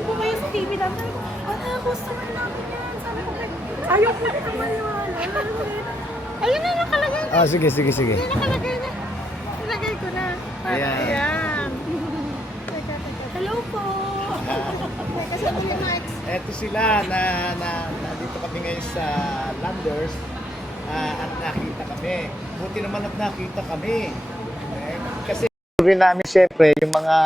ko kayo sa TV lang. Sabi ko, customer namin yan. Sabi ko, ayaw ko na maniwala. Ayun na, nakalagay na. Ah, sige. Ayun, nakalagay na. Nilagay ko na. Ayan. Ayan. Hello po. Kasama ni Max. Eto sila dito kami ngayon sa Landers at nakita kami. Buti naman at nakita kami. Kasi rin namin syempre yung mga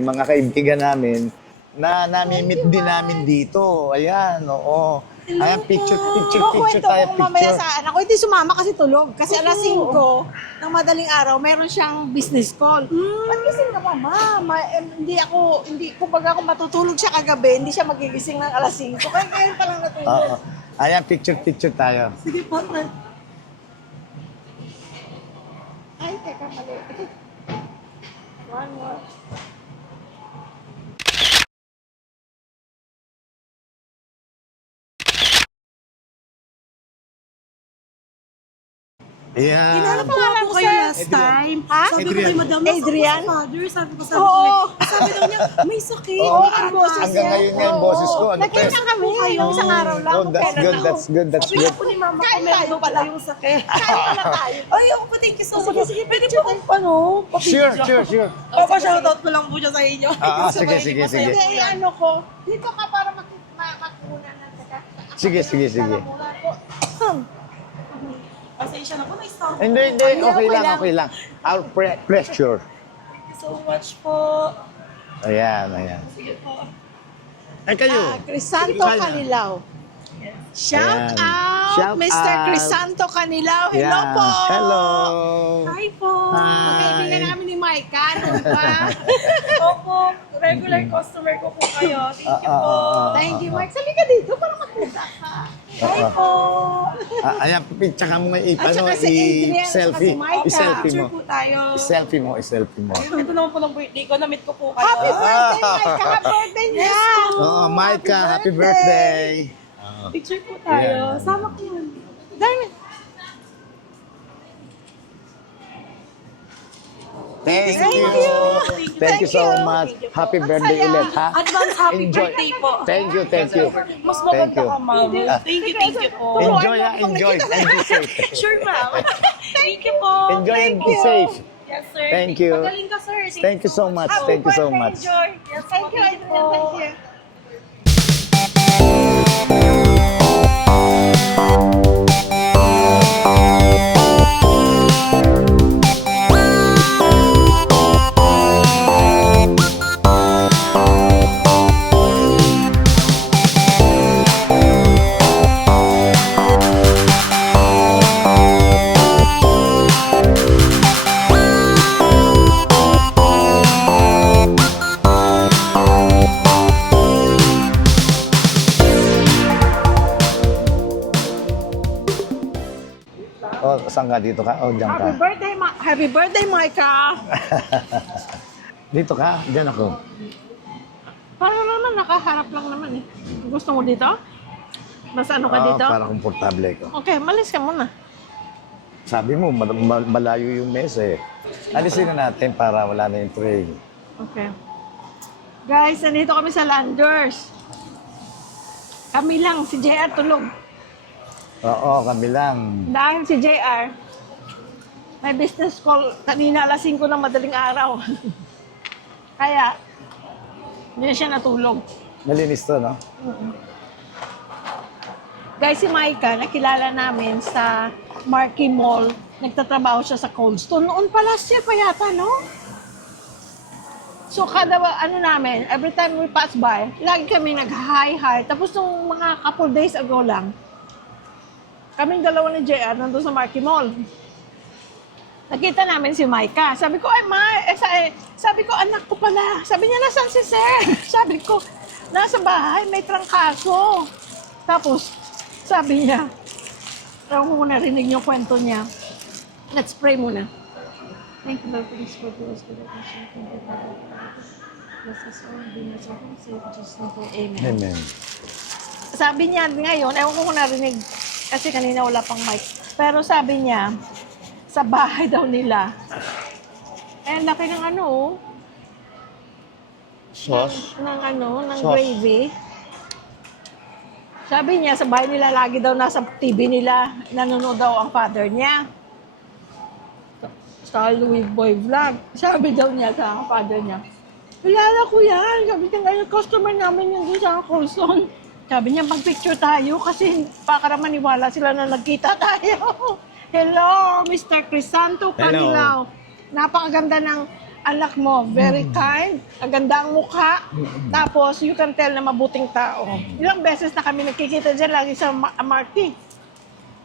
mga kaibigan namin na nami-meet din namin dito. Ayan, oo. Ayan, picture tayo, Kwento ko mamaya picture. sa anak ko. Hindi sumama kasi tulog. Kasi alas 5 ng madaling araw, meron siyang business call. Ba't gising ka pa, ma? Kumbaga kung matutulog siya kagabi, hindi siya magigising ng alas 5. Kaya ngayon pa lang natulog. Oo. Ayan, picture tayo. Sige po, Ay, teka, mali. One more. Ayan. Ano pangalan ko kayo sir? last time. Ha? Sabi ko Adrian. kay madam, Adrian? father, sabi ko, Oo. sabi daw niya, may sakit. Oo, ang boses hanggang niya. ngayon nga yung boses ko. Ano Nakita kami kayo isang araw lang. Oh, that's good. Sabi niya po ni mama ko, Kain meron tayo daw pala. pala yung sakit. Kain pala tayo. Ay, ako po, thank you so much. Sige, pwede po kung Sure. Papa-shoutout ko lang po siya sa inyo. Sige. Hindi, ano ko. Dito ka para makunan na saka. Sige. Pasensya na po, na-stop. Hindi. Okay lang. Our pressure. Thank you so much po. Ayan. Sige po. Ay, kayo. Crisanto Canilaw. Shout Ayan. out, Shout Mr. out. Crisanto Canilaw. Hello Yeah. po. Hello. Hi po. Kaibigan namin ni Maika. Ano ba? Opo, regular customer ko po kayo. Thank you po. Thank you, Mike. Sabi ka dito para magpunta ka. Hi po. Ayan, tsaka mo At saka si Adrian, at saka si Micah. I-selfie Picture mo. po tayo. I-selfie mo. Ito naman po ng birthday ko. Na-meet ko po kayo. Happy birthday, Mike! Happy birthday niya! Oo, Maika, happy birthday. Picture po tayo. Ayan. Sama ko yun. Dami. Thank Thank you. you. Thank you so Thank you. much. Happy birthday Masaya. ulit, ha? Advance happy Enjoy. birthday po. Thank you. Mas Thank maganda you. ka, ma'am. Thank you po. Enjoy, ha? Enjoy. And be safe. Sure, ma'am. Thank you po. Enjoy and be safe. Yes, sir. Thank you. Magaling ka, sir. Thank you so much. Thank you so much. Enjoy. Yes, Thank you, po. Adrian. Thank you. Oh, saan ka? Dito ka? Oh, diyan ka. Happy birthday, Micah! Dito ka? Diyan ako. Parang naman, nakaharap lang naman eh. Gusto mo dito? Mas ano ka dito? Para komportable ko. Okay, malis ka muna. Sabi mo, malayo yung mesa eh. Alisin na natin para wala na yung tray. Okay. Guys, nandito kami sa Landers. Kami lang, si JR tulog. Oo, kami lang. Dahil si JR, may business call kanina alas 5 ng madaling araw. Kaya, hindi na siya natulog. Malinis to, no? Guys, si Maika, nakilala namin sa Marquee Mall. Nagtatrabaho siya sa Cold Stone. Noon pa last year pa yata, no? So, kada namin, every time we pass by, lagi kami nag-hi. Tapos nung mga couple days ago lang, kaming dalawa ni JR nandun sa Marquee Mall. Nakita namin si Maika. Sabi ko, sabi ko, anak ko pala. Sabi niya, nasaan si Sir? Sabi ko, nasa bahay, may trangkaso. Tapos, sabi niya, ewan ko muna rinig yung kwento niya. Let's pray muna. Thank you, Lord, for this word. Bless us all, be with us all, save us all. Amen. Amen. Sabi niya ngayon, ewan ko kung narinig, kasi kanina wala pang mic. Pero sabi niya, sa bahay daw nila, laki ng ano, Sauce? ng Sauce. gravy. Sabi niya, sa bahay nila, lagi daw nasa TV nila, nanonood daw ang father niya. Sa Louis Boy Vlog. Sabi daw niya sa father niya, kilala ko yan. Sabi niya, ngayon customer namin yung doon sa Colson. Sabi niya, mag-picture tayo kasi baka maniwala sila na nagkita tayo. Hello, Mr. Crisanto Canilaw. Napakaganda ng anak mo. Very kind. Ang ganda ang mukha. Tapos, you can tell na mabuting tao. Ilang beses na kami nagkikita dyan lagi sa Marquee.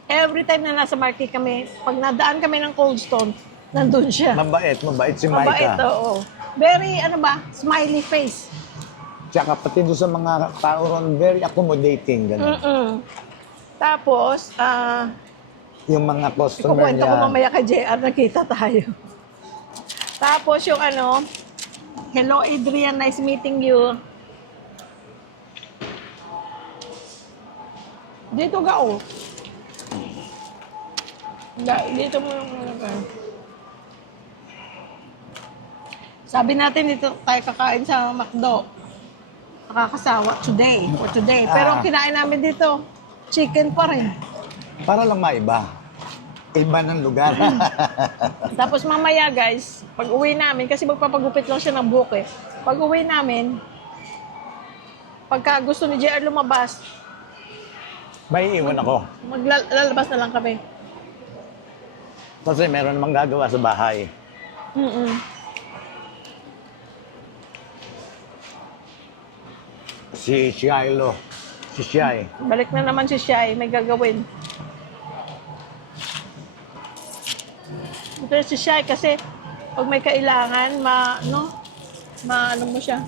Every time na nasa Marquee kami, pag nadaan kami ng Cold Stone, nandun siya. Mabait si Mabait, Maika. oo. Very, smiley face. Tsaka pati doon sa mga tao ron, very accommodating. Ganun. Tapos, Yung mga customer ikukwento ko niya. mamaya kay JR, nakita tayo. Tapos yung hello Adrian, nice meeting you. Dito ka, oh. Dito mo yung sabi natin dito tayo kakain sa McDo. Nakakasawa for today. Pero ang kinain namin dito, chicken pa rin. Para lang maiba. Iba ng lugar. Tapos mamaya guys, pag uwi namin, kasi magpapagupit lang siya ng buhok eh. Pag uwi namin, pagka gusto ni JR lumabas, May iwan ako. maglalabas na lang kami. Kasi meron namang gagawa sa bahay. Si Shiloh. Si Shai. Balik na naman si Shai, may gagawin. Ito si Shai kasi pag may kailangan, ano mo siya.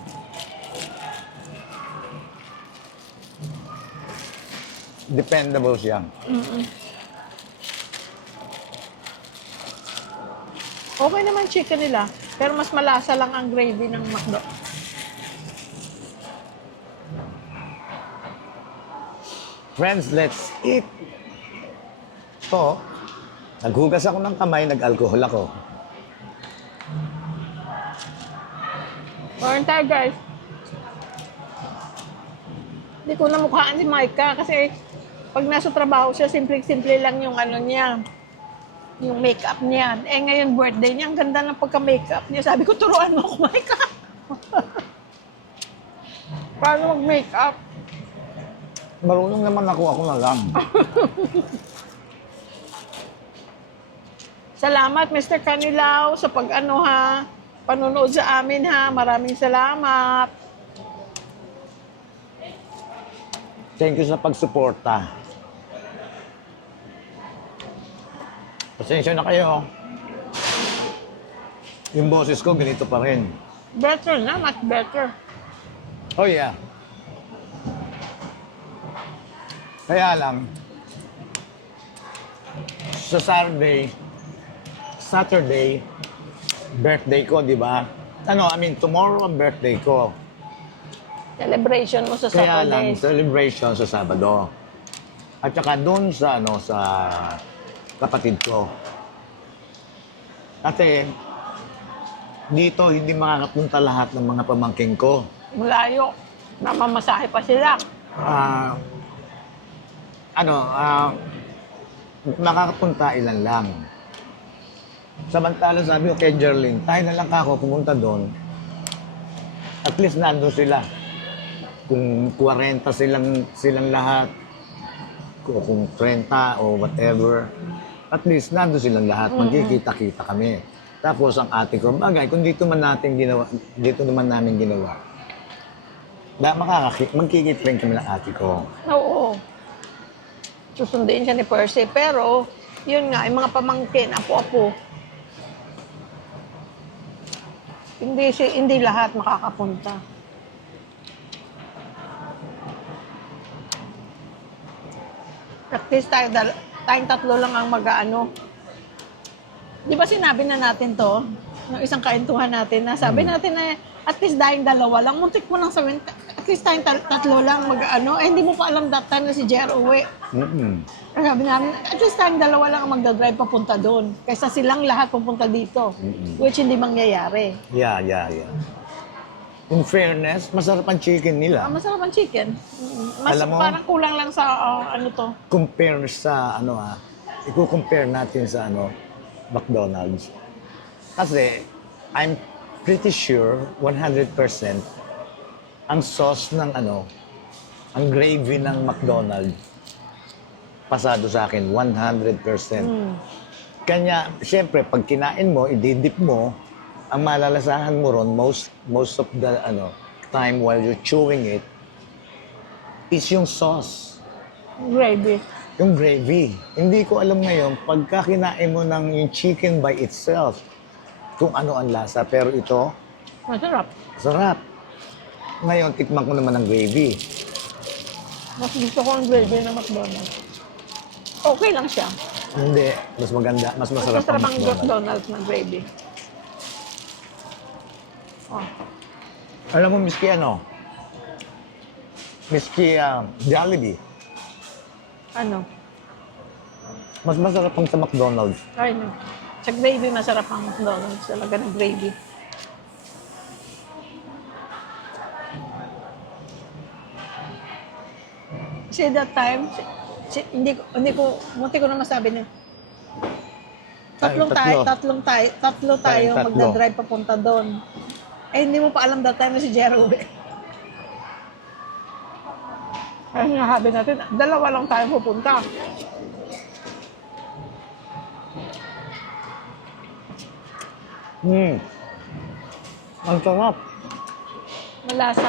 Dependable siya. Okay naman chicken nila, pero mas malasa lang ang gravy ng McDo. Friends, let's eat. So, naghugas ako ng kamay, nag-alcohol ako. Kain tayo guys. Hindi ko na mukhaan si Micah kasi pag nasa trabaho siya, simple-simple lang yung niya. Yung makeup niya. Eh ngayon birthday niya, ang ganda ng pagka-makeup niya. Sabi ko, turuan mo ako, Micah. Paano mag-makeup? Marunong naman ako na lang. Salamat, Mr. Canilaw, sa panonood sa amin ha. Maraming salamat. Thank you sa pagsuporta. Pasensya na kayo. Yung boses ko, ganito pa rin. Better na, much better. Oh yeah. Kaya lang, sa Saturday, birthday ko, di ba? Tomorrow ang birthday ko. Celebration mo sa Kaya lang, Saturday. celebration sa Sabado. At saka doon sa kapatid ko. Kasi, dito hindi makakapunta lahat ng mga pamangking ko. Malayo. Namamasahe pa sila. Makakapunta ilan lang. Samantala sabi ko kay Jerling, tayo na lang ako pumunta doon. At least nandun sila. Kung 40 silang lahat, kung 30 o whatever, at least nandun silang lahat. Magkikita-kita kami. Tapos ang ate ko, bagay, kung dito naman namin ginawa, magkikita rin kami ng ate ko. Oo. Susunduin siya ni Percy. Pero, yun nga, yung mga pamangkin, apo-apo, hindi lahat makakapunta. At least tayong tatlo lang ang mag-ano. Di ba sinabi na natin to? Yung isang kaintuhan natin na sabi natin na at least dahil dalawa lang, muntik mo nang sabihin, at least tayong tatlo lang mag-ano. Eh, hindi mo pa alam that time na si Jer uwi. Sabi namin, at least tayong dalawa lang ang magdadrive papunta doon. Kaysa silang lahat pupunta dito. Which hindi mangyayari. Yeah. in fairness, masarap ang chicken nila. Masarap ang chicken. Mas Alam mo? parang kulang lang sa ano to. Compare sa i-compare natin sa McDonald's. Kasi I'm pretty sure 100% ang sauce ng ang gravy ng McDonald's pasado sa akin 100%. Kanya, siyempre, pag kinain mo, ididip mo, ang malalasahan mo ron most of the time while you're chewing it is yung sauce. Gravy. Yung gravy. Hindi ko alam ngayon, pagka kinain mo ng yung chicken by itself, kung ano ang lasa. Pero ito, Masarap. sarap. Ngayon, tikman ko naman ang gravy. Mas gusto ko ang gravy ng McDonald's. Okay lang siya. Hindi, mas maganda, mas Mas masarap masarap ang ang McDonald's. McDonald's ng gravy. Oh. Alam mo, miski Jollibee, Ano? mas masarap ang sa McDonald's. Ay, no. Sa gravy, masarap ang McDonald's. Talaga ng gravy. Kasi that time, munti ko na masabi na. Tatlo. Tatlo tayo Tatlo. magdadrive papunta doon. Eh, hindi mo pa alam that time na si Jero uwi. Kaya sinasabi natin, dalawa lang tayo pupunta. Ang sarap. Malasa.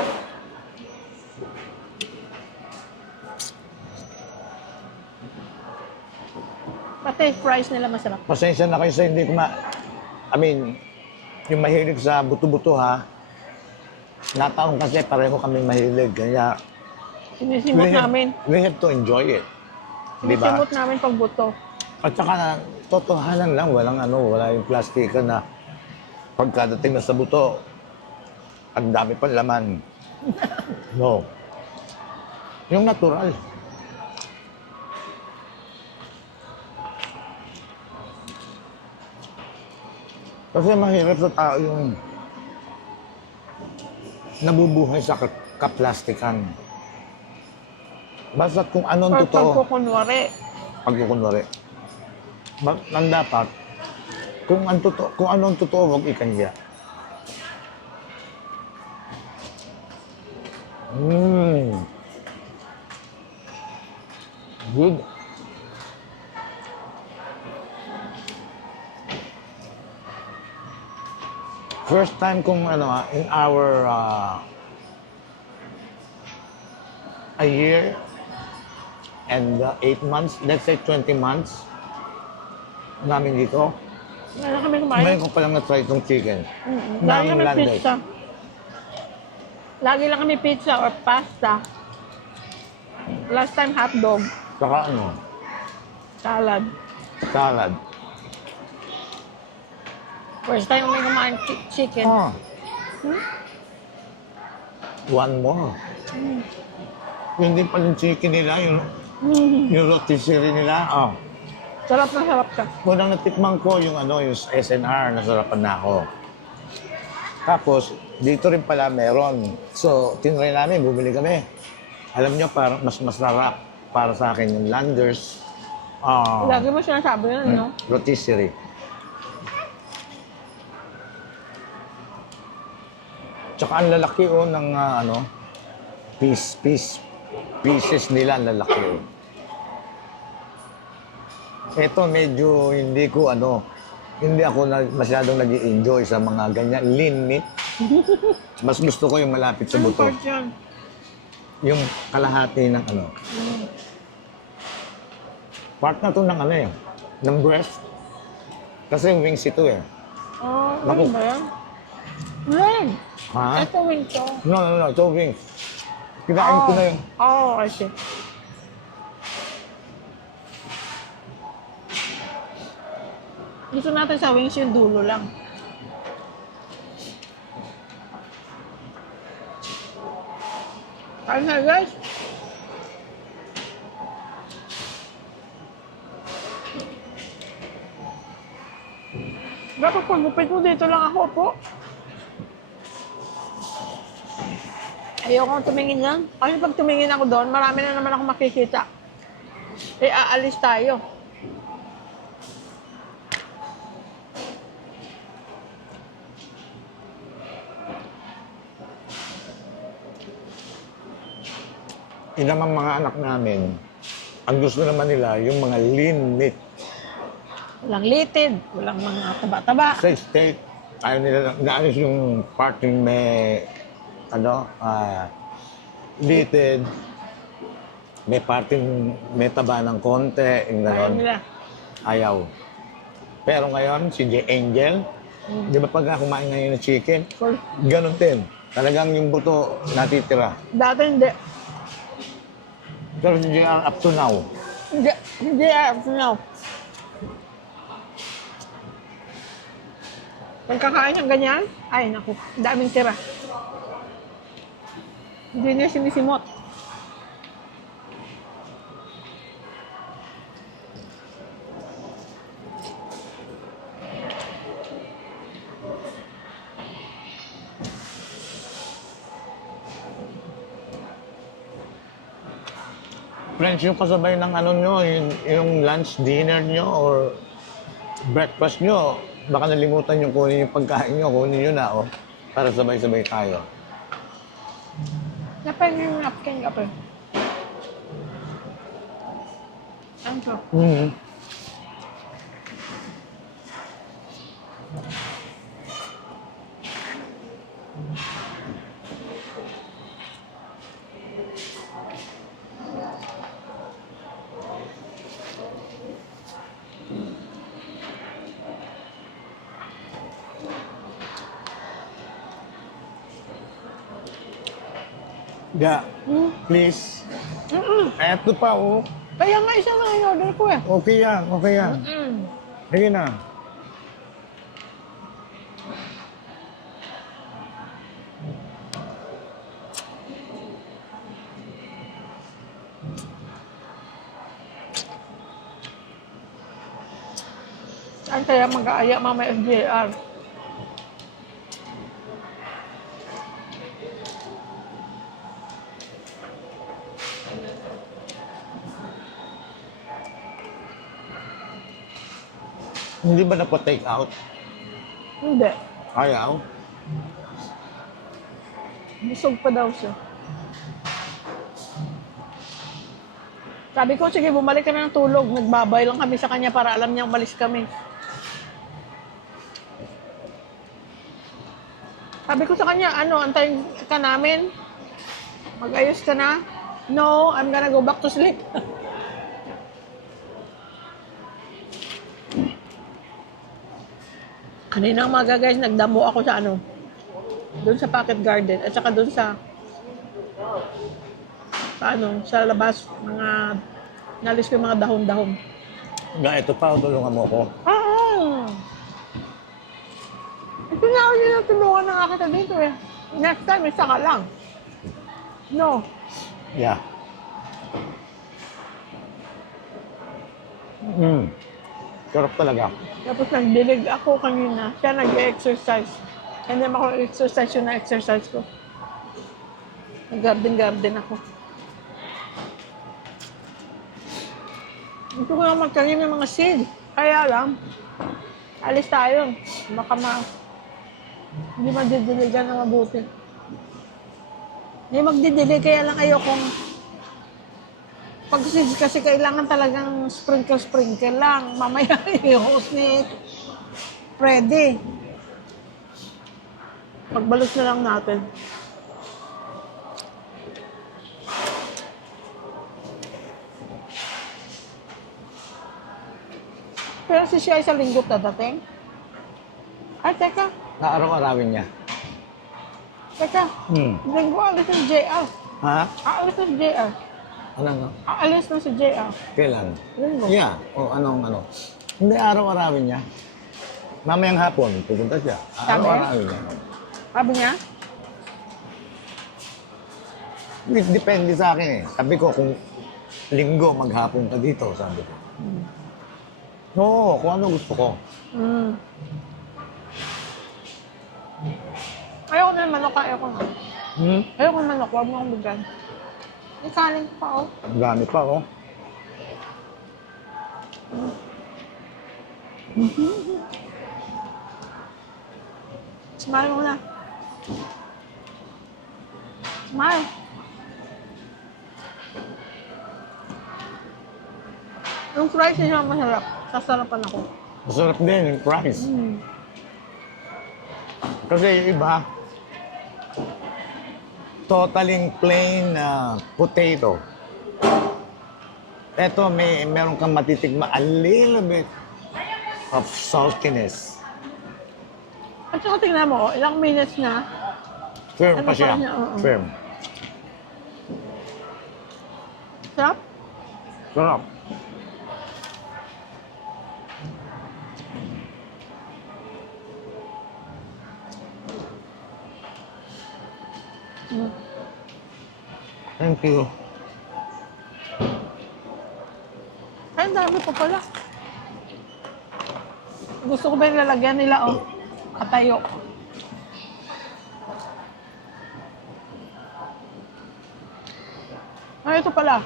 Pati fries nila masarap. Pasensya na kayo sa hindi ko yung mahilig sa buto-buto ha. Nataon kasi pareho kaming mahilig. Kaya Sinisimot namin. we have to enjoy it. Di ba? Sinisimot namin pag buto. At saka, totohanan lang, wala yung plastika na pagkadating na sa buto, ang dami pang laman. No. Yung natural. Kasi mahirap sa tao yung nabubuhay sa kaplastikan. Basta kung anong totoo. Pagkukunwari. Pagkukunwari. Ang dapat, kung anong totoo, huwag ikanya. Good. First time kong in our a year and 8 months, let's say 20 months namin dito. Wala kami kumain. Ngayon ko palang na-try itong chicken. Lagi Ng kami Landes. pizza. Lagi lang kami pizza or pasta. Last time hotdog. Saka Salad. salad. First time kami kumain chicken. Ah. One more. Hindi pa yung chicken nila, yung rotisserie nila. Sarap na sarap siya. Unang natikman ko yung yung SNR, nasarapan na ako. Tapos, dito rin pala meron. So, tinry namin, bumili kami. Alam nyo, parang mas masarap para sa akin yung Landers. Lagi mo sinasabi yun, no? Rotisserie. Tsaka ang lalaki ng pieces nila, ang lalaki. Ito medyo hindi ako masyadong nag-i-enjoy sa mga ganyan lean meat. Mas gusto ko yung malapit sa Anong buto. part yan? Yung kalahati ng Part na to ng ng breast. Kasi yung wings ito eh. Ano ba yan? Leg! Ha? Ito wing to. No, ito wings. Kinain ko na yun. I see. Gusto natin sa wings yung dulo lang. Kain na guys. Dapat pag-upit mo dito lang ako po. Ayoko tumingin yan. Kasi pag tumingin ako doon, marami na naman ako makikita. Eh, aalis tayo. Yung naman mga anak namin, ang gusto naman nila, yung mga lean meat. Walang litid, walang mga taba-taba. Sa steak, ayaw nila, naalis yung part yung may, litid, may parting may taba ng konti, yung Ayaw gano'n. nila. Ayaw. Pero ngayon, si J. Angel, di ba pag kumain ngayon ng chicken, Well, ganun din. Talagang yung buto natitira. dati hindi. Pero si JR up to now, Hindi, no. Pagkakain ng ganyan, ay naku, daming tira. Hindi niya sinisimot. friends, yung kasabay ng ano nyo, yung lunch, dinner nyo, or breakfast nyo, baka nalimutan yung kunin yung pagkain nyo, kunin nyo na, oh, para sabay-sabay tayo. Napay yung napkin ka pa. Ano to? Mm-hmm. Yeah, please. Eto pa, oh. Kaya nga isa lang in-order ko eh. Okay yan, okay yan. Sige na. Saan kaya mag-aaya mamaya SJR? Hindi ba napo-take out? Hindi. Ayaw? Busog pa daw siya. Sabi ko, sige, bumalik ka na ng tulog. Nagbabay lang kami sa kanya para alam niya umalis kami. Sabi ko sa kanya, ano, antayin ka namin? Mag-ayos ka na? No, I'm gonna go back to sleep. Kanina umaga guys, nagdamo ako sa ano, doon sa Pocket Garden at saka doon sa ano, sa labas, mga nalis ko yung mga dahon-dahon. Nga, ito pa, tulungan mo ko. Ito na ako nila tulungan na nga kita dito eh. Next time, isa ka lang. No. Yeah. Sarap talaga. Tapos nagdilig ako kanina. Siya nag-exercise. Hindi ako exercise yung na-exercise ko. Nag-garden-garden ako. Gusto ko lang magkain ng mga seed. Kaya lang, alis tayo. Baka hindi magdidiligan na mabuti. Hindi magdidilig, kaya lang ayokong pag kasi kailangan talagang sprinkle lang. Mamaya i-host ni Freddy. Pagbalot na lang natin. Pero si siya ay sa linggo dadating. Ay, teka. Naaraw-arawin niya. Teka. Linggo alis ng JR. Ha? Aalis na si JR. Ano? Aalis na si JR. Kailan? Linggo. Yeah. O anong ano? Hindi araw-arawin niya. Mamayang hapon, pupunta siya. Sabi? Araw-arawin niya. Sabi niya? Depende sa akin eh. Sabi ko, kung linggo, maghapon ka dito, sabi ko. Oo, kung ano gusto ko. Ayoko na naman, ayoko na. Ayoko manok, huwag mo akong bigyan. May kanin pa, oh. Ang dami pa, oh. Smile muna. Smile. Yung fries niya masarap. Sasarapan ako. Masarap din yung fries. Kasi yung iba, totaling plain potato. Ito, meron kang matitigma a little bit of saltiness. At saka tingnan mo, ilang minutes na. Firm Ano pa siya. pa niya, oo. Firm. Sarap? Sarap. Thank you. Ay, ang dami pa pala. Gusto ko ba yung lalagyan nila, oh? Katayo. Ay, ito pala.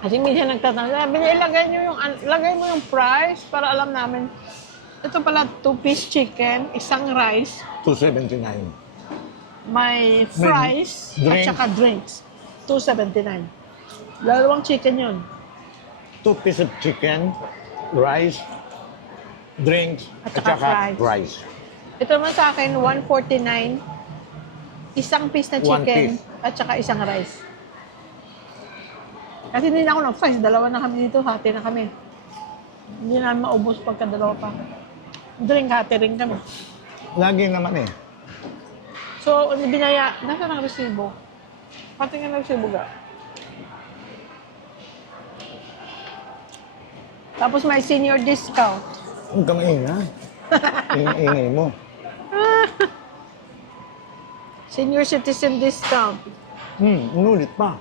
Kasi minsan nagtatanong, sabi niya, lagay mo yung price para alam namin. Ito pala, 2-piece chicken, isang rice, $2.79. may fries, at drinks. saka drinks. $2.79. Dalawang chicken yun. 2 pieces of chicken, rice, drinks, At at saka saka fries. rice. Ito naman sa akin, $1.49. Isang piece na One chicken, piece. at saka isang rice. Kasi hindi na ako nag-fries. Dalawa na kami dito. Hati na kami. Hindi namin maubos pagka dalawa pa. Drink, hati rin kami. Lagi naman eh. So, binaya. Nasaan ang resibo? Pati nga ng resibo ga. Tapos may senior discount. Huwag ka maingay. Ingay mo. Senior citizen discount. Nulit pa.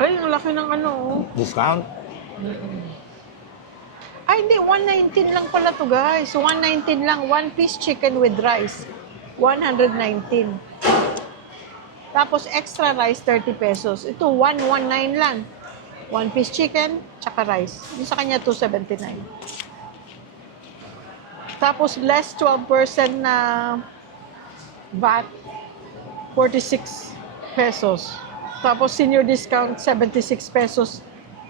Ay, ang laki ng ano. Oh. Discount? Ay, hindi. 119 lang pala to guys. 119 lang. One piece chicken with rice. 119. Tapos extra rice, 30 pesos. Ito, 119 lang. One piece chicken, tsaka rice. Yung sa kanya, 279. Tapos less 12% na VAT, 46 pesos. Tapos senior discount, 76 pesos,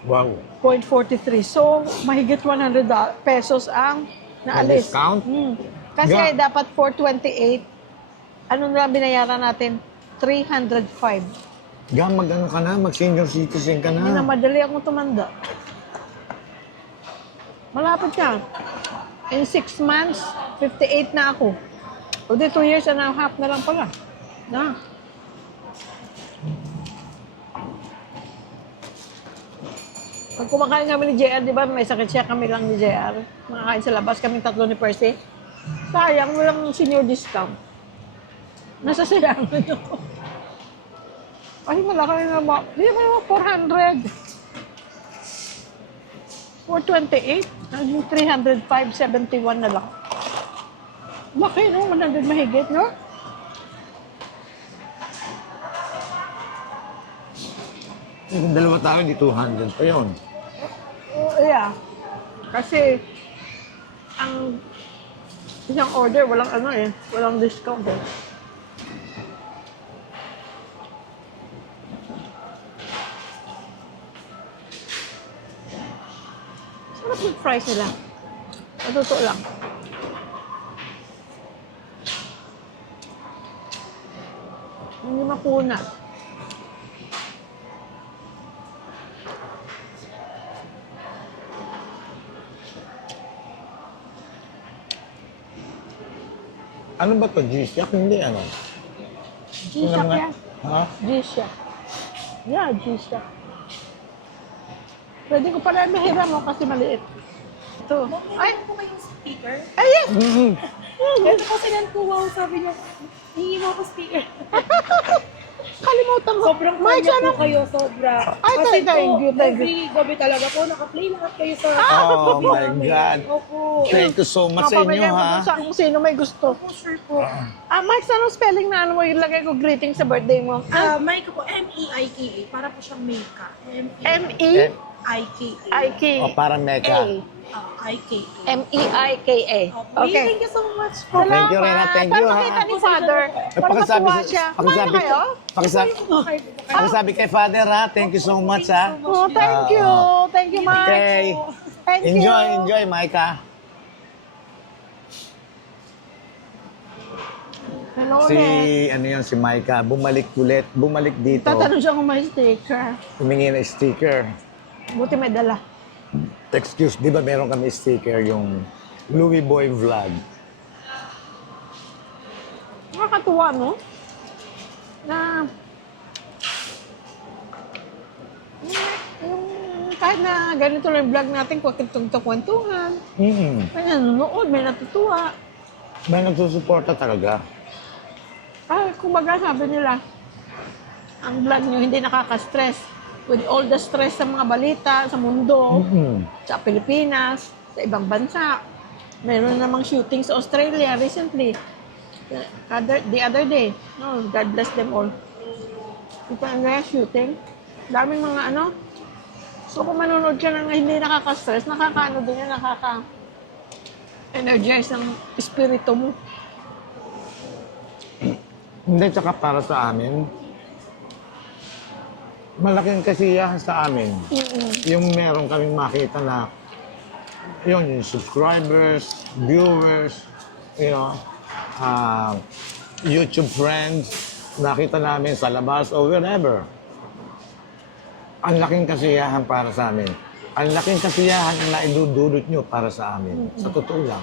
Wow. 0.43. So, mahigit 100 pesos ang naalis. Discount? Kasi Yeah. dapat 428. Ano na lang binayaran natin? 305. Mag-ano ka na, mag-senior citizen ka Hindi na na. madali akong tumanda. Malapit na. In 6 months, 58 na ako. O di 2 years and a half na lang pala. Na. Pag kumakain kami ni JR, di ba, may sakit siya kami lang ni JR. Makakain sa labas, kami tatlo ni Percy. Sayang, walang senior discount. Nasa sayang na yun. Ay, malaki na ba? Hindi naman naman 400. 428. Naging 305.71 na lang. Laki, no? 100 mahigit, no? Yung dalawa tayo, di 200 pa yun. Yeah. Kasi, ang isang order, walang ano eh. Walang discount eh. Sarap yung fries nila. Totoo lang. Hindi makunat. Ano ba to? G-Shock? Hindi ano. G-Shock Ano nga? yan. Ha? G-Shock. Yeah, G-Shock. Pwede ko pala mahiram mo kasi maliit. Ito. Ay, ano po kayong speaker? Ay, yes! Mm-hmm. Ito po sinend ko, wow, sabi niya, hingi mo ako speaker. Kalimutan ko. Sobrang Mike, kanya ano? po kayo, sobra. Ay, Kasi thank you, thank you. every gabi talaga po, naka-play lahat kayo sa Oh TV my namin. God. Opo. Thank you so much sa inyo, Mapapagay ko ha? dun sa kung sino may gusto. Opo, sure po. Mike, anong spelling na ano mo ilagay ko greeting sa birthday mo? Mike po, M-E-I-K-A. Para po siyang Meika. M-E-I-K-A. M-E-I-K-A. O, parang meka. I-K-A. M-E-I-K-A. Okay. Thank you so much po. Thank you, Rena. Thank you, Para ha? makita ni Father. Para matuwa siya. Kumain na kayo? Pakisabi kay Father, ha? Thank you so much, ha? Oh, thank you. Thank you, Mike. Okay. Thank you. Enjoy, Micah. Hello Si, ulit. ano yan, si Micah, bumalik dito. Tatanong siya kung may sticker. Humingi ng sticker. Buti may dala. Excuse, di ba meron kami sticker yung Louie Boy Vlog? Nakakatuwa, no? Na yung kahit na ganito lang yung vlog natin, kwentong-kwentuhan, may nanonood, may natutuwa. May nagsusuporta talaga. Ay, kumbaga sabi nila, ang vlog nyo hindi nakaka-stress. With all the stress sa mga balita, sa mundo, sa Pilipinas, sa ibang bansa. Meron namang shooting sa Australia recently. The other day. No, God bless them all. Ito ang shooting. Daming mga ano. So kung manonood ka na hindi nakaka-stress, nakaka-ano din yan, nakaka-energize ng espiritu mo. Hindi, tsaka para sa amin, malaking kasiyahan sa amin. Yung meron kaming makita na yung subscribers, viewers, you know, YouTube friends, nakita namin sa labas o wherever. Ang laking kasiyahan para sa amin. Ang laking kasiyahan na idudulot nyo para sa amin. Sa totoo lang.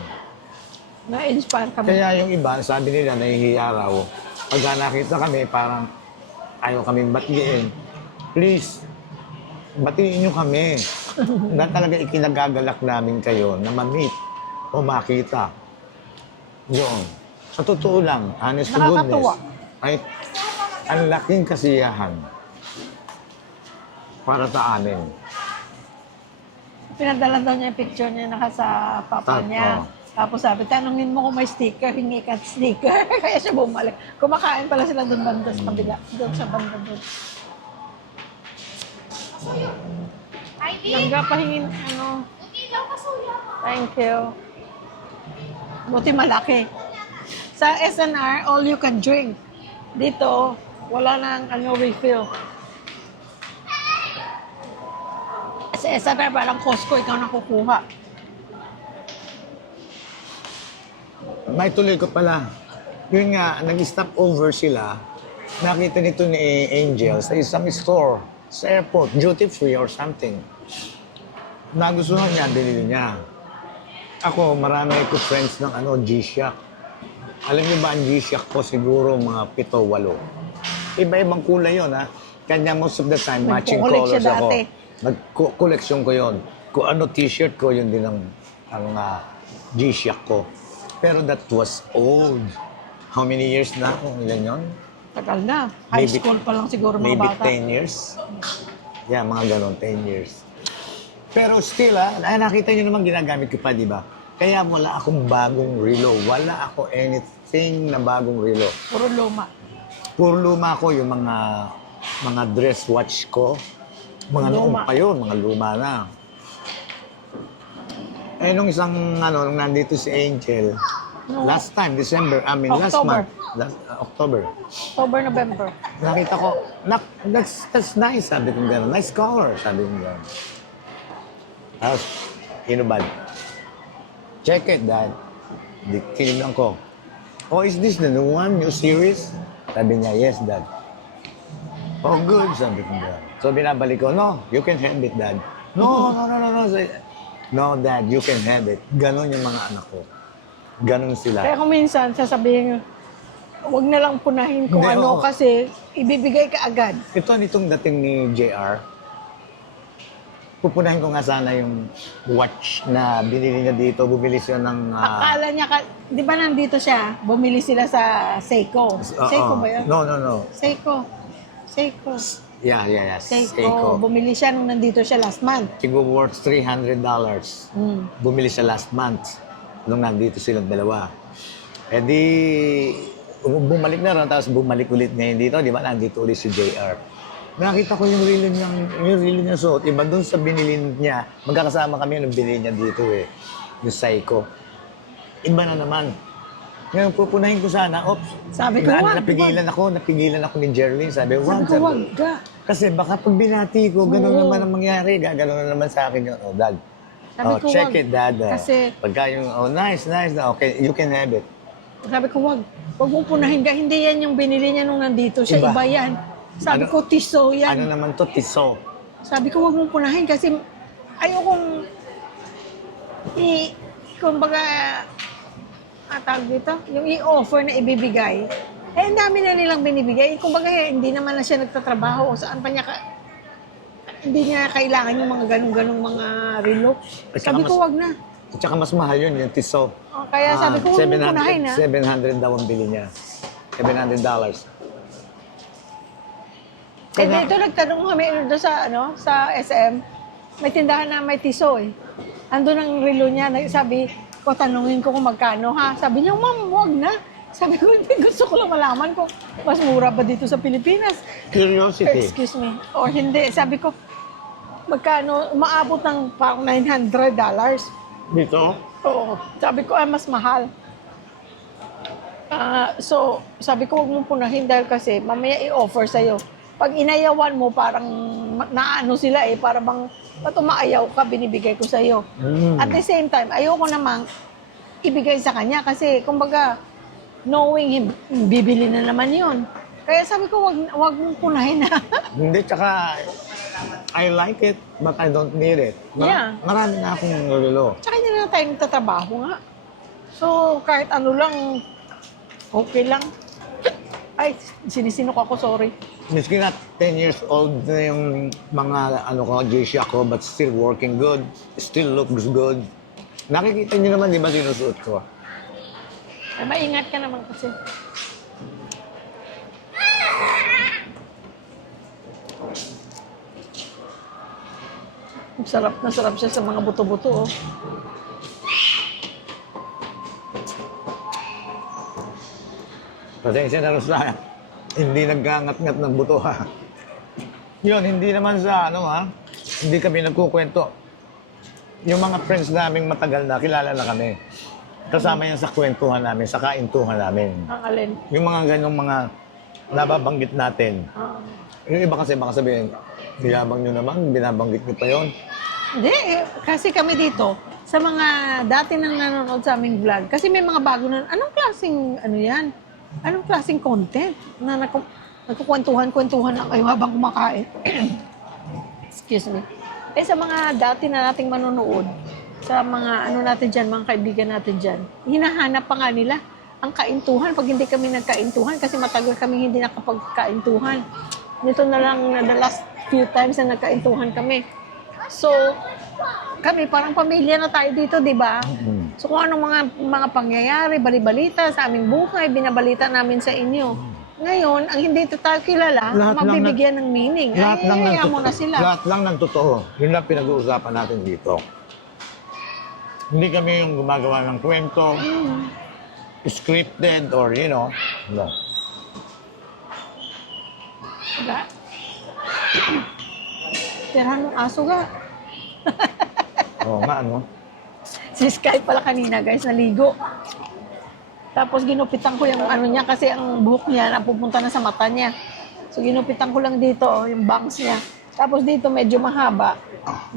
Na-inspire kami. Kaya yung iba, sabi nila, nahihiya raw. Pagka nakita kami, parang ayaw kaming batiin. Please, batiin nyo kami. Na talaga ikinagagalak namin kayo na ma-meet o makita. Yun. Sa totoo lang, honest to Nakakatuwa. goodness, ay ang laking kasiyahan para sa amin. Pinadala daw niya yung picture niya naka sa papa niya. Tapos sabi, tanungin mo kung may sticker, hingi ka sticker. Kaya siya bumalik. Kumakain pala sila doon banda sa kabila. Doon sa banda doon. Langga pahingin, ano. Thank you. Buti malaki. Sa SNR, all you can drink. Dito, wala nang ano, refill. Sa SNR, parang Costco, ikaw na kukuha. May tuloy ko pala. Yun nga, nag-stop over sila. Nakita nito ni Angel sa isang store, sa airport, duty free or something. Nagustuhan niya, binili niya. Ako, marami ko friends ng G-Shock. Alam niyo ba ang G-Shock ko siguro mga 7-8. Iba-ibang kulay yun, ha? Kanya most of the time, matching Nagko-collect colors siya ako. dati. Nag-collection ko yun. Kung ano t-shirt ko, yun din ang G-Shock ko. Pero that was old. How many years na? Ilan yun? Tagal na. High Maybe- school pa lang siguro mga Maybe bata. 10 years. Yeah, mga ganon, 10 years. Pero still, nakita nyo naman ginagamit ko pa, di ba? Kaya wala akong bagong relo. Wala ako anything na bagong relo. Puro luma. Puro luma ko, yung mga dress watch ko. Mga noong Luma. pa yun, mga luma na. Eh, nung isang, nung nandito si Angel, last time, December, last October. month, October, October, November. nakita ko, that's nice, sabi ko gano'n. Nice color, sabi ko gano'n. Tapos, inubad. Check it, Dad. Tinignan ko. Oh, is this the new one, new series? Sabi niya, yes, Dad. Oh, good, sabi ko gano'n. So, binabalik ko, no, you can have it, Dad. No. No, Dad, you can have it. Ganon yung mga anak ko. Ganon sila. Kaya kung minsan, sasabihin, huwag na lang punahin kung Hindi, ano oo. kasi ibibigay ka agad. Ito nitong dating ni JR. Pupunahin ko nga sana yung watch na binili niya dito. Bumili siya ng... Akala niya, di ba nandito siya, bumili sila sa Seiko. Seiko ba yun? No. Seiko. Seiko. Yeah. Seiko. Bumili siya nung nandito siya last month. Siguro worth $300. Mm. Bumili siya last month nung nandito silang dalawa. Eh di, bumalik na ron, tapos bumalik ulit ngayon dito, di ba? Nandito ulit si JR. Nakita ko yung rilo niya suot. Iba dun sa binili niya, magkakasama kami nung binili niya dito eh. Yung Seiko. Iba na naman. Ngayon, pupunahin ko sana. Oops. Sabi ko, wag. Napigilan ako ni Jerlyn. Sabi Sabi ko, wag ka. Kasi baka pag binati ko, gano'n Oo. naman ang mangyari. Gano'n na naman sa akin yun. Oh, Dad. Sabi ko, check wag. it, Dad. Kasi- Pagka yung, nice. Okay, you can have it. Sabi ko, wag. Wag mong punahin ka. Hindi yan yung binili niya nung nandito siya. Iba. Iba yan. Sabi Ano- ko, tiso yan. Ano naman to, tiso. Sabi ko, wag mong punahin kasi ayokong kumbaga, tawag dito, yung i-offer na ibibigay. Eh, ang dami na nilang binibigay. Kumbaga, hindi naman na siya nagtatrabaho. Saan pa niya hindi niya kailangan yung mga ganong-ganong mga relo. At saka Sabi ko, mas- wag na. At saka mas mahal yun, yung tiso. Kaya sabi ko, wag mong punahin ha. 700 daw ang bili niya. $700. Eh, dito nagtanong kami doon sa SM. May tindahan na may tiso eh. Andun ang relo niya. Sabi ko, tanungin ko kung magkano ha. Sabi niya, ma'am, wag na. Sabi ko, hindi, gusto ko lang malaman kung mas mura ba dito sa Pilipinas. Curiosity. Excuse me. Or hindi. Sabi ko, magkano? Umaabot ng parang $900. Dito? Oo. Sabi ko, mas mahal. So, sabi ko, huwag mong punahin dahil kasi mamaya i-offer sa'yo. Pag inayawan mo, parang naano sila eh, para bang ba't umaayaw ka, binibigay ko sa'yo. At the same time, ayoko namang ibigay sa kanya kasi, kumbaga, knowing him, bibili na naman yon. Kaya sabi ko, wag mong punahin na. Hindi, tsaka I like it, but I don't need it. Yeah. Marami na akong relo. Tsaka hindi na tayo nagtatrabaho nga. So, kahit ano lang, okay lang. Ay, sinisinok ako, sorry. Miski na 10 years old na yung mga G-Shock ko, but still working good, still looks good. Nakikita niyo naman, di ba, sinusuot ko? Ay, maingat ka naman kasi. Sarap na sarap siya sa mga buto-buto, oh. Pasensya na, Rosana. Hindi nagkangat-ngat ng buto, ha? Yun, hindi naman sa hindi kami nagkukwento. Yung mga friends naming matagal na, kilala na kami. Kasama yan sa kwentuhan namin, sa kaintuhan namin. Ang alin. Yung mga ganyong mga nababanggit natin. Yung iba kasi baka sabihin, niyabang nyo naman, binabanggit nyo pa yun. Hindi, kasi kami dito, sa mga dati nang nanonood sa aming vlog, kasi may mga bago na, anong klaseng, yan? Anong klaseng content? Na nagkukwentuhan-kwentuhan na kayo habang kumakain. Excuse me. Eh, sa mga dati na nating manonood, sa mga natin dyan, mga kaibigan natin dyan, hinahanap pa nga nila ang kaintuhan pag hindi kami nagkaintuhan kasi matagal kami hindi nakapagkaintuhan. Nito na lang na the last few times na nagkaintuhan kami. So, kami parang pamilya na tayo dito, di ba? So, kung anong mga pangyayari, balibalita sa aming buhay, binabalita namin sa inyo. Ngayon, ang hindi tayo kilala, magbibigyan ng meaning. Ay, mo na sila. Lahat lang ng totoo. Yun lang pinag-uusapan natin dito. Hindi kami yung gumagawa ng kwento, scripted, or no. Diba? Tirahan ng aso ga. Oo nga, Si Sky pala kanina, guys, naligo. Tapos ginupitan ko yung niya kasi ang buhok niya napupunta na sa mata niya. So ginupitan ko lang dito, yung bangs niya. Tapos dito medyo mahaba.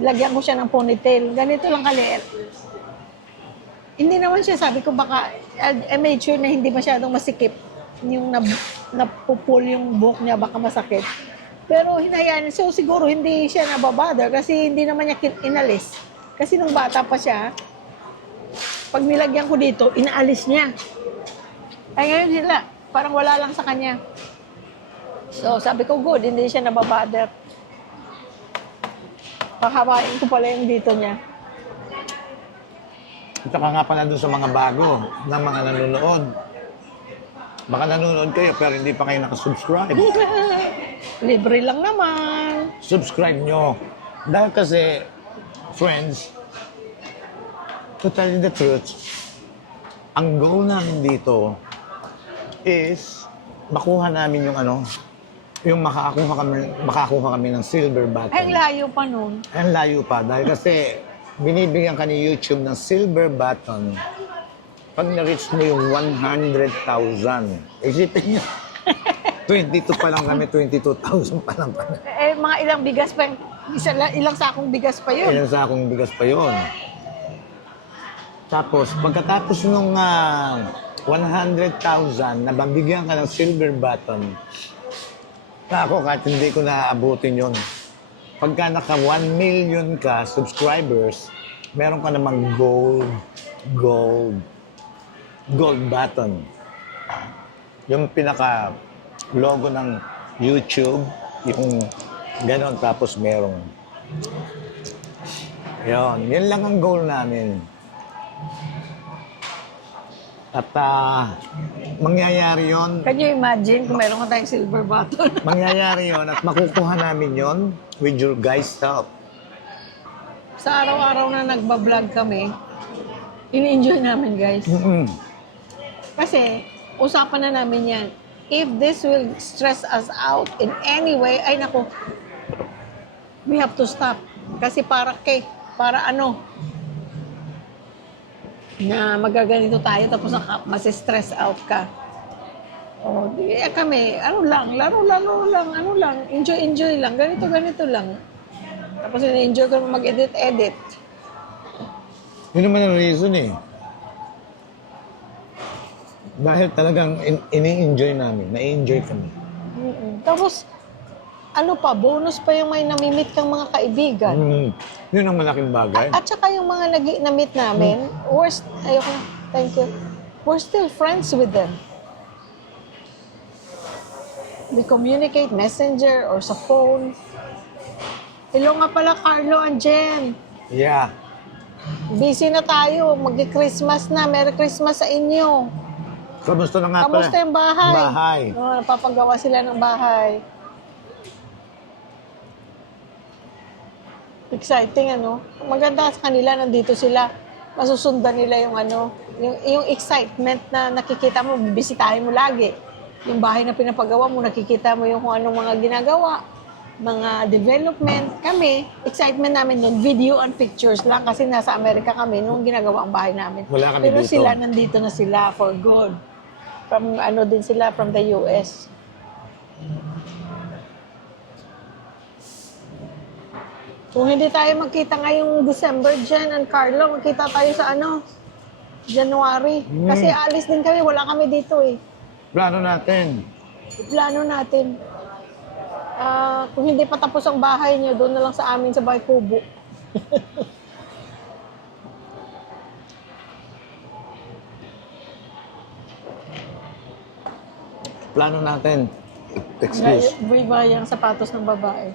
Lagyan ko siya ng ponytail. Ganito lang kaliit. Hindi naman siya, sabi ko baka, I made sure na hindi masyadong masikip. Yung napupul yung buhok niya, baka masakit. Pero hinayaan, so siguro hindi siya nababother kasi hindi naman niya inalis. Kasi nung bata pa siya, pag nilagyan ko dito, inaalis niya. Ay ngayon sila, parang wala lang sa kanya. So sabi ko, good, hindi siya nababother. Pahawain ko pala yung dito niya. At saka nga pala doon sa mga bago na mga nanonood. Baka nanonood kayo pero hindi pa kayo nakasubscribe. Libre lang naman. Subscribe nyo. Dahil kasi, friends, to tell you the truth, ang goal namin dito is makuha namin yung yung makakuha kami ng silver button. Ay, ang layo pa nun. Ang layo pa dahil kasi binibigyan ka ni YouTube ng silver button pag na-reach mo yung 100,000. Isipin nyo, 22 pa lang kami, 22,000 pa lang kami. Eh, mga ilang bigas pa, ilang sakong bigas pa yun. Ilan sa akong bigas pa yun. Tapos, pagkatapos nung 100,000 na mabigyan ka ng silver button, na ako kahit hindi ko naaabutin yun. Pagka naka 1 million ka subscribers, meron ka namang gold button. Yung pinaka logo ng YouTube, yung ganon, tapos merong. Yun lang ang goal namin. At mangyayari yon. Can you imagine kung meron ka tayong silver button? Mangyayari yon at makukuha namin yon with your guys' help. Sa araw-araw na nagbablog kami, ini-enjoy namin, guys. Kasi, usapan na namin yan. If this will stress us out in any way, ay naku, we have to stop. Kasi para na magaganito tayo tapos mas-stress out ka. O, kami, laro lang, enjoy lang, ganito lang. Tapos enjoy ko mag-edit. Yun naman ang reason eh. Dahil talagang ini-enjoy namin, na-enjoy kami. Tapos, bonus pa yung may namimit kang mga kaibigan. Yun ang malaking bagay. At saka yung mga na-meet namin, thank you. We're still friends with them. We communicate messenger or sa phone. Hello nga pala, Carlo and Jen. Yeah. Busy na tayo. Mag-Christmas na. Merry Christmas sa inyo. Kamusta na nga pala? Kamusta yung bahay? Bahay. Napapagawa sila ng bahay. Exciting, Maganda sa kanila, nandito sila. Masusundan nila yung excitement na nakikita mo, bibisitahin mo lagi. Yung bahay na pinapagawa mo, nakikita mo yung kung anong mga ginagawa, mga development. Kami, excitement namin nun, video and pictures lang kasi nasa Amerika kami nung ginagawa ang bahay namin. Wala kami Pero dito. sila, nandito na sila for good. From din sila, from the US. Kung hindi tayo magkita ngayong December, Jen and Carlo, magkita tayo sa January. Kasi alis din kami, wala kami dito eh. Plano natin. Plano natin. Kung hindi pa tapos ang bahay niyo, doon na lang sa amin sa Bahay Kubo. Plano natin. Excuse. Iba yung sapatos ng babae.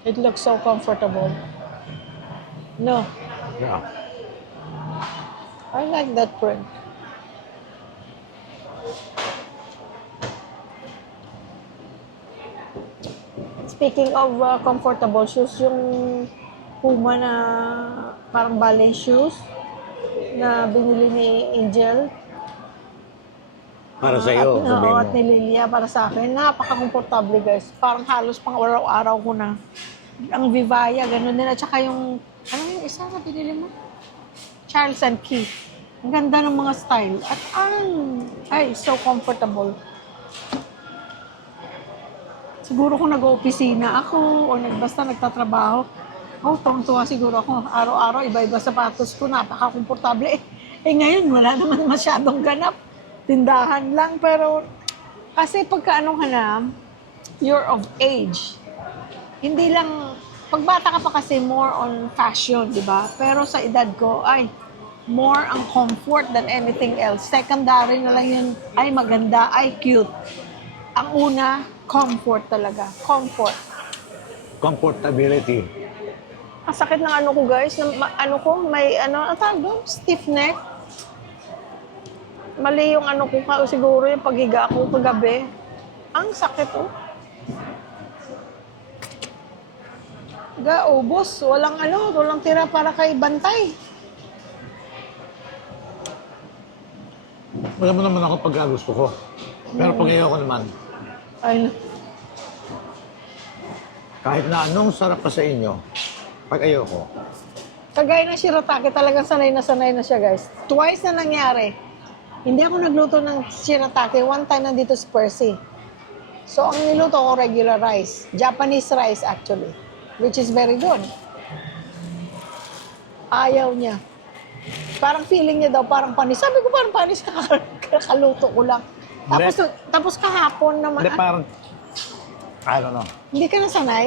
It looks so comfortable. No, Yeah. I like that print. Speaking of comfortable shoes, yung Puma na parang ballet shoes na binili ni Angel. Para sa iyo, sabihin At ni Lilia para sa akin. Napaka-komportable, guys. Parang halos pang araw-araw ko na. Ang Vivaya, gano'n din. At saka yung, yung isa na binili mo? Charles and Keith. Ang ganda ng mga style. At so comfortable. Siguro kung nag-opisina ako o basta nagtatrabaho, tuwang-tuwa siguro ako. Araw-araw, iba-iba sapatos ko, napaka-komportable. Ngayon, wala naman masyadong ganap. Tindahan lang, pero kasi pagka ka na, you're of age. Hindi lang, pagbata ka pa kasi more on fashion, di ba? Pero sa edad ko, more ang comfort than anything else. Secondary na lang yun, maganda, cute. Ang una, comfort talaga. Comfort. Comfortability. Ang sakit ng ko, guys. May stiff neck. Mali yung ko, siguro yung paghiga ko kagabi. Ang sakit, Ubos. Walang tira para kay Bantay. Alam mo naman ako pagka gusto ko. Pero pag ayoko naman, Ay, kahit na anong sarap pa sa inyo, pag ayoko, kagaya ng shirataki, talagang sanay na siya, guys. Twice na nangyari. Hindi ako nagluto ng shirataki. One time nandito sa Percy. So, ang niluto ko regular rice. Japanese rice, actually. Which is very good. Ayaw niya. Parang feeling niya daw, parang panis. Sabi ko, parang panis, kakaluto ko lang. Tapos kahapon naman. hindi parang, I don't know, Hindi ka nasanay?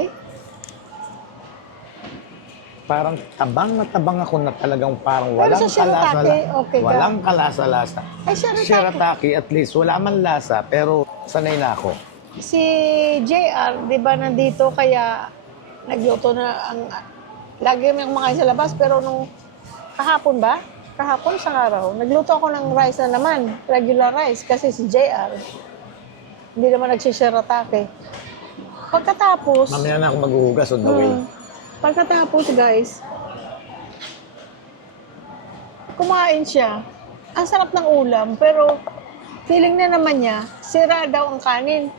parang tabang na tabang ako na talagang parang Pero walang sa shirataki, okay ka. walang kalasa-lasa. Ay, shirataki. Shirataki, at least, wala man lasa, pero sanay na ako. Si JR, di ba nandito, kaya nagluto na lagi may kumakain sa labas, pero nung kahapon ba? Kahapon sa araw, nagluto ako ng rice na naman, regular rice, kasi si JR, hindi naman nagsishiratake. Pagkatapos, Mamaya na ako maghuhugas on the way. pagkatapos guys, kumain siya. Ang sarap ng ulam, pero feeling na naman niya, sira daw ang kanin.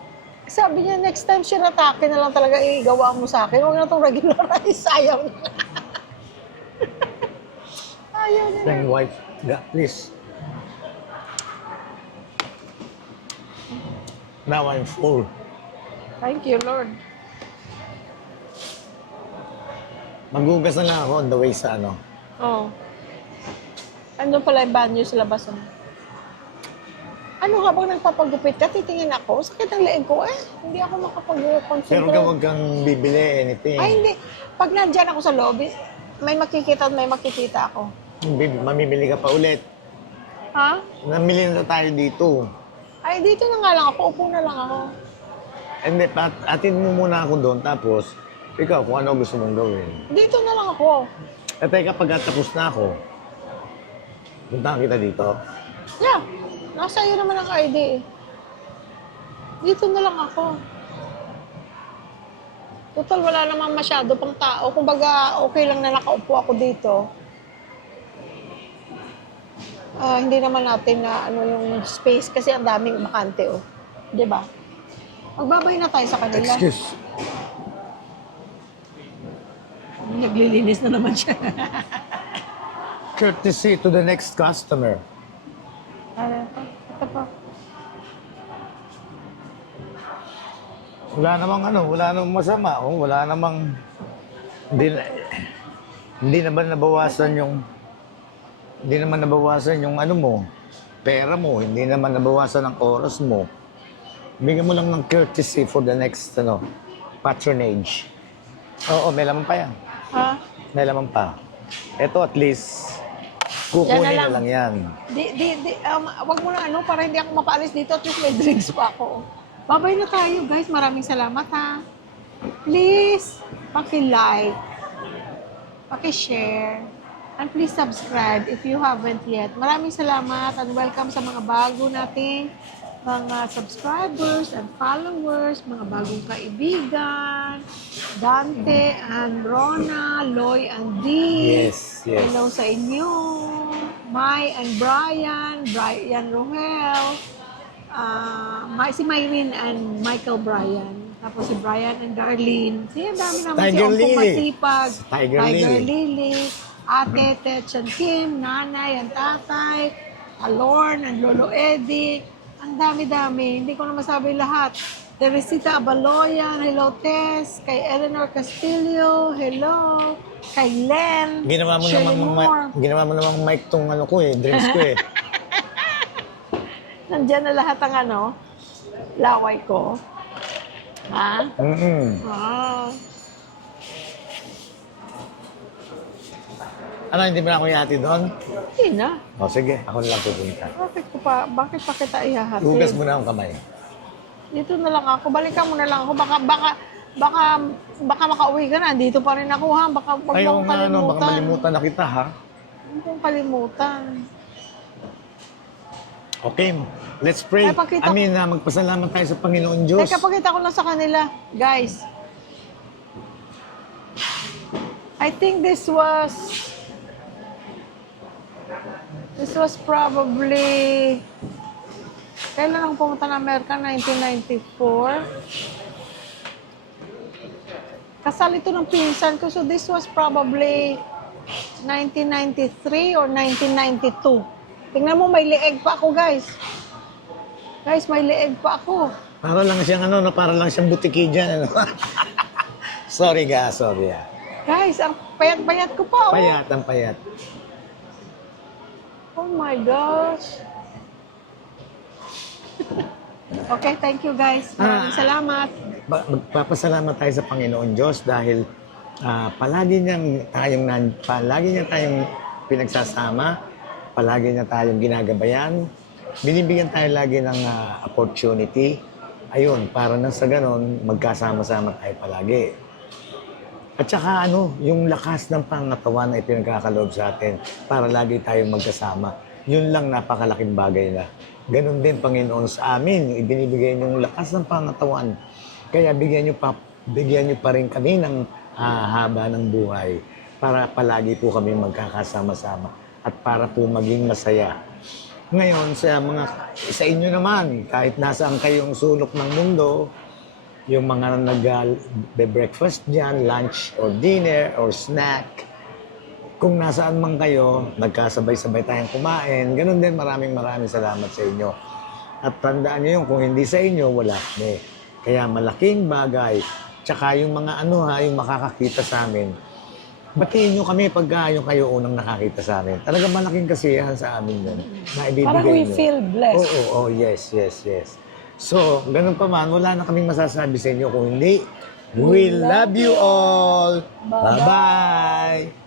Sabi niya, next time shiratake na lang talaga igawa mo sa akin. Huwag na itong regular rice. Ayaw niya. Ayaw niya. Then wife, please. Now I'm full. Thank you, Lord. Maghugas na lang ako on the way sa ano. Oh. Ano pala yung banyo sa labas? Ano habang nagpapagupit ka, titingin ako, sakit ang leeg ko, hindi ako Pero makapag-concentrate. huwag kang bibili anything. Ay, hindi. Pag nandyan ako sa lobby, may makikita at may makikita ako. Mamimili ka pa ulit. Ha? Namili na tayo dito. Ay, dito na nga lang ako. Upo na lang ako. Hindi, atin mo muna ako doon, tapos ikaw kung ano gusto mong gawin. Dito na lang ako. Eh, teka, pag tapos na ako, puntahan kita dito. Yeah. Nasa iyo naman ang ID eh. Dito na lang ako. Total, wala namang masyado pang tao. Kumbaga, okay lang na nakaupo ako dito. Hindi naman natin na yung space kasi ang daming bakante, oh. 'Di ba? Magbabay na tayo sa kanila. Excuse. Naglilinis na naman siya. Courtesy to the next customer. Ito pa. Wala namang masama. Oh, wala namang, hindi naman nabawasan yung ano mo, pera mo, hindi naman nabawasan ang oras mo. Bigyan mo lang ng courtesy for the next, patronage. Oo, may laman pa yan. Ha? May laman pa. Ito at least, kukunin na lang yan. Wag mo na para hindi ako mapaalis dito at least may drinks pa ako. Babay na tayo, guys. Maraming salamat, ha. Please, paki-like, paki-share, and please subscribe if you haven't yet. Maraming salamat and welcome sa mga bago nating mga subscribers and followers, mga bagong kaibigan, Dante and Rona, Loy and Dee. Yes, yes. Hello sa inyo. Mai and Brian, Brian Rohel, si Myrene and Michael Brian. Tapos si Brian and Darlene. Siya, dami naman si Tiger Ongkong Lily. Masipag, Tiger Lily, Ate Tetch and Kim, Nanay and Tatay, Alorn and Lolo Eddie. Ang dami-dami. Hindi ko na masabi lahat. Teresita Abaloyan, hello Tess. Kay Eleanor Castillo, hello. Kay Len, Ginawa mo Shirley Moore. namang mic tong drinks ko eh. Nandiyan na lahat ang laway ko. Ha? Ah. Ano, hindi mo na ako ihati doon? Hindi na. O sige, ako na lang pupunta. Bakit pa kita ihahatid? Hugas mo na ang kamay. Dito na lang ako. Balikan mo na lang ako. Baka makauwi ka na. Dito pa rin ako, ha? Baka wag Ayaw mong nga, baka kalimutan. malimutan na kita, ha? Huwag mong kalimutan. Okay, let's pray. Ay, pakita ko- Magpasalamat tayo sa Panginoon Diyos. Teka, pakita ko lang sa kanila. Guys. I think this was probably, kailan ako pumunta ng Amerika? 1994. Kasal ito ng pinsan ko, so this was probably 1993 or 1992. Tingnan mo, may leeg pa ako, guys. Guys, may leeg pa ako. Para lang siyang ano, para lang siyang butiki dyan. Ano? Sorry sorry. Guys, ang payat-payat ko pa, oh. Payat, ang payat. Oh my gosh. Okay, thank you, guys. Maraming salamat. Magpapasalamat tayo sa Panginoon Diyos dahil palagi niya tayong pinagsasama, palagi niya tayong ginagabayan, binibigyan tayo lagi ng opportunity. Ayun, para na sa ganon, magkasama-sama tayo palagi. At saka yung lakas ng pangatawan ay pinagkakaloob sa atin para lagi tayong magkasama. Yun lang napakalaking bagay na. Ganon din, Panginoon, sa amin. Ibinibigay niyong lakas ng pangatawan. Kaya bigyan niyo pa rin kami ng haba ng buhay para palagi po kami magkakasama-sama at para po maging masaya. Ngayon, sa inyo naman, kahit nasaan kayong sulok ng mundo, yung mga nag-breakfast dyan, lunch or dinner or snack, kung nasaan man kayo, nagkasabay-sabay tayong kumain, ganun din, maraming salamat sa inyo. At tandaan niyo yun, kung hindi sa inyo, wala kami. Kaya malaking bagay, tsaka yung mga yung makakakita sa amin, batiin nyo kami pagka yung kayo unang nakakita sa amin. Talagang malaking kasiyahan sa amin yun na ibibigay Parang we nyo. feel blessed. Oo, yes. So, ganun pa man, wala na kaming masasabi sa inyo kung hindi. We love you all. Bye-bye.